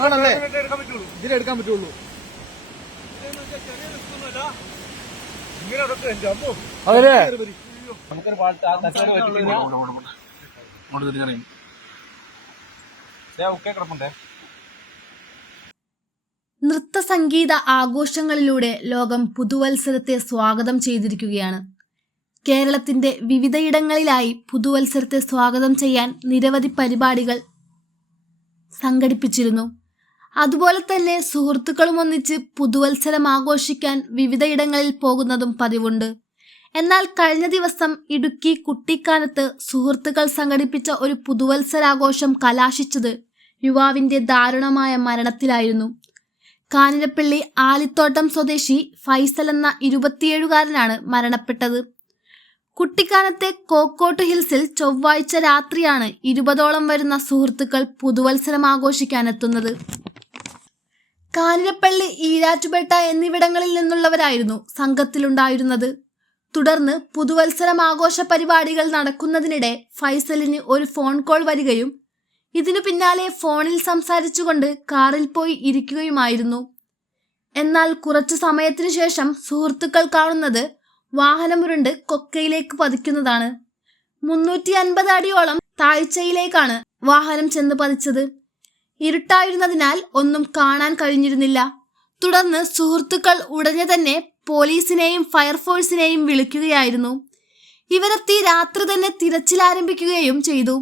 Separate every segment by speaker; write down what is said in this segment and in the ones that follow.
Speaker 1: ആണല്ലേ
Speaker 2: എടുക്കാൻ പറ്റുള്ളൂ
Speaker 1: ഇതിലെടുക്കാൻ പറ്റുള്ളൂ അവർ
Speaker 3: നമുക്കൊരു പാട്ട് ആ തട്ടാൻ പറ്റില്ല ഒക്കെ കിടപ്പുണ്ടേ
Speaker 4: നൃത്ത സംഗീത ആഘോഷങ്ങളിലൂടെ ലോകം പുതുവത്സരത്തെ സ്വാഗതം ചെയ്തിരിക്കുകയാണ് കേരളത്തിന്റെ വിവിധയിടങ്ങളിലായി പുതുവത്സരത്തെ സ്വാഗതം ചെയ്യാൻ നിരവധി പരിപാടികൾ സംഘടിപ്പിച്ചിരുന്നു. അതുപോലെ തന്നെ സുഹൃത്തുക്കളും ഒന്നിച്ച് പുതുവത്സരം ആഘോഷിക്കാൻ വിവിധയിടങ്ങളിൽ പോകുന്നതും പതിവുണ്ട്. എന്നാൽ കഴിഞ്ഞ ദിവസം ഇടുക്കി കുട്ടിക്കാലത്ത് സുഹൃത്തുക്കൾ സംഘടിപ്പിച്ച ഒരു പുതുവത്സരാഘോഷം കലാശിച്ചത് യുവാവിന്റെ ദാരുണമായ മരണത്തിലായിരുന്നു. കാഞ്ഞിരപ്പള്ളി ആലിത്തോട്ടം സ്വദേശി ഫൈസൽ എന്ന ഇരുപത്തിയേഴുകാരനാണ് മരണപ്പെട്ടത്. കുട്ടിക്കാനത്തെ കോക്കോട്ട് ഹിൽസിൽ ചൊവ്വാഴ്ച രാത്രിയാണ് ഇരുപതോളം വരുന്ന സുഹൃത്തുക്കൾ പുതുവത്സരം ആഘോഷിക്കാനെത്തുന്നത് കാഞ്ഞിരപ്പള്ളി ഈരാറ്റുപേട്ട എന്നിവിടങ്ങളിൽ നിന്നുള്ളവരായിരുന്നു സംഘത്തിലുണ്ടായിരുന്നത്. തുടർന്ന് പുതുവത്സരം ആഘോഷ പരിപാടികൾ നടക്കുന്നതിനിടെ ഫൈസലിന് ഒരു ഫോൺ കോൾ വരികയും ഇതിനു പിന്നാലെ ഫോണിൽ സംസാരിച്ചുകൊണ്ട് കാറിൽ പോയി ഇരിക്കുകയുമായിരുന്നു. എന്നാൽ കുറച്ചു സമയത്തിനു ശേഷം സുഹൃത്തുക്കൾ കാണുന്നത് വാഹനമുരുണ്ട് കൊക്കയിലേക്ക് പതിക്കുന്നതാണ്. മുന്നൂറ്റി അൻപത് അടിയോളം താഴ്ചയിലേക്കാണ് വാഹനം ചെന്ന് പതിച്ചത്. ഇരുട്ടായിരുന്നതിനാൽ ഒന്നും കാണാൻ കഴിഞ്ഞിരുന്നില്ല. തുടർന്ന് സുഹൃത്തുക്കൾ ഉടനെ തന്നെ പോലീസിനെയും ഫയർഫോഴ്സിനെയും വിളിക്കുകയായിരുന്നു. ഇവരെത്തി രാത്രി തന്നെ തിരച്ചിൽ ആരംഭിക്കുകയും ചെയ്തു.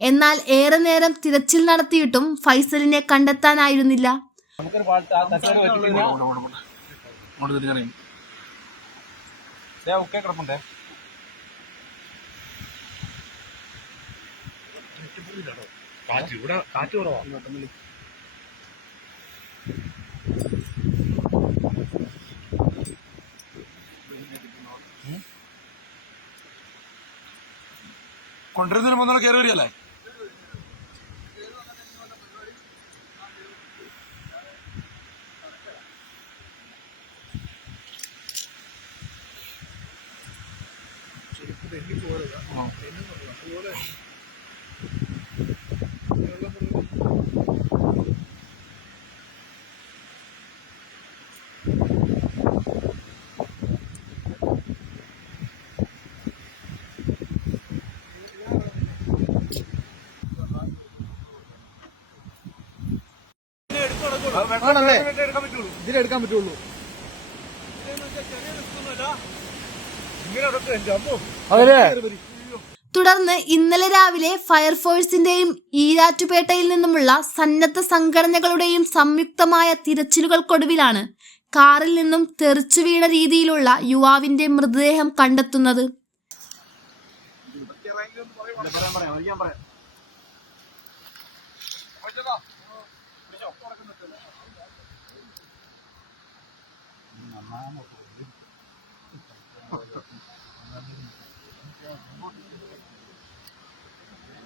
Speaker 4: എന്നാൽ ഏറെ നേരം തിരച്ചിൽ നടത്തിയിട്ടും ഫൈസലിനെ കണ്ടെത്താനായിരുന്നില്ല.
Speaker 5: അങ്ങോട്ട്
Speaker 3: ഒക്കെ കിടപ്പുണ്ടേ.
Speaker 2: കാറ്റ് ഇവിടെ കാറ്റ്
Speaker 5: കൊണ്ടുവരുന്നതിന് മുന്നേ കയറി വരികയല്ലേ?
Speaker 1: ആണല്ലേ?
Speaker 2: എടുക്കാൻ പറ്റുള്ളൂ.
Speaker 1: ഇതിലെടുക്കാൻ പറ്റുള്ളൂ. അവർ
Speaker 4: തുടർന്ന് ഇന്നലെ രാവിലെ ഫയർഫോഴ്സിന്റെയും ഈരാറ്റുപേട്ടയിൽ നിന്നുമുള്ള സന്നദ്ധ സംഘടനകളുടെയും സംയുക്തമായ തിരച്ചിലുകൾക്കൊടുവിലാണ് കാറിൽ നിന്നും തെറിച്ചു വീണ രീതിയിലുള്ള യുവാവിന്റെ മൃതദേഹം കണ്ടെത്തുന്നത്.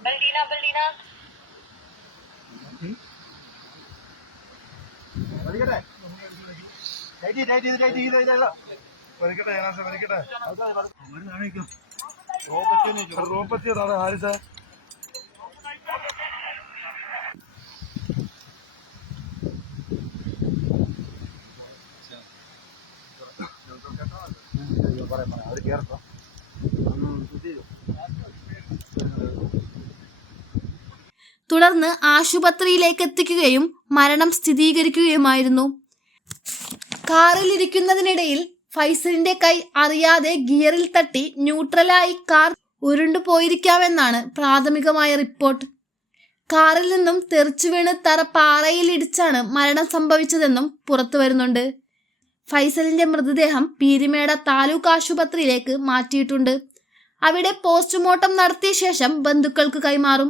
Speaker 6: Baldina, Baldina.
Speaker 4: തുടർന്ന് ആശുപത്രിയിലേക്ക് എത്തിക്കുകയും മരണം സ്ഥിരീകരിക്കുകയുമായിരുന്നു. കാറിലിരിക്കുന്നതിനിടയിൽ ഫൈസലിന്റെ കൈ അറിയാതെ ഗിയറിൽ തട്ടി ന്യൂട്രലായി കാർ ഉരുണ്ടു പോയിരിക്കാമെന്നാണ് പ്രാഥമികമായ റിപ്പോർട്ട്. കാറിൽ നിന്നും തെറിച്ചു വീണ് തറ പാറയിൽ ഇടിച്ചാണ് മരണം സംഭവിച്ചതെന്നും പുറത്തു വരുന്നുണ്ട് ഫൈസലിന്റെ മൃതദേഹം പീരിമേട താലൂക്ക് ആശുപത്രിയിലേക്ക് മാറ്റിയിട്ടുണ്ട്. അവിടെ പോസ്റ്റ്മോർട്ടം നടത്തിയ ശേഷം ബന്ധുക്കൾക്ക് കൈമാറും.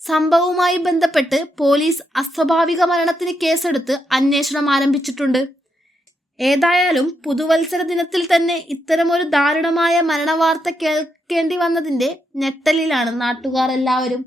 Speaker 4: സംഭവവുമായി ബന്ധപ്പെട്ട് പോലീസ് അസ്വാഭാവിക മരണത്തിന് കേസെടുത്ത് അന്വേഷണം ആരംഭിച്ചിട്ടുണ്ട്. ഏതായാലും പുതുവത്സര ദിനത്തിൽ തന്നെ ഇത്തരമൊരു ദാരുണമായ മരണവാർത്ത കേൾക്കേണ്ടി വന്നതിന്റെ ഞെട്ടലിലാണ് നാട്ടുകാർ എല്ലാവരും.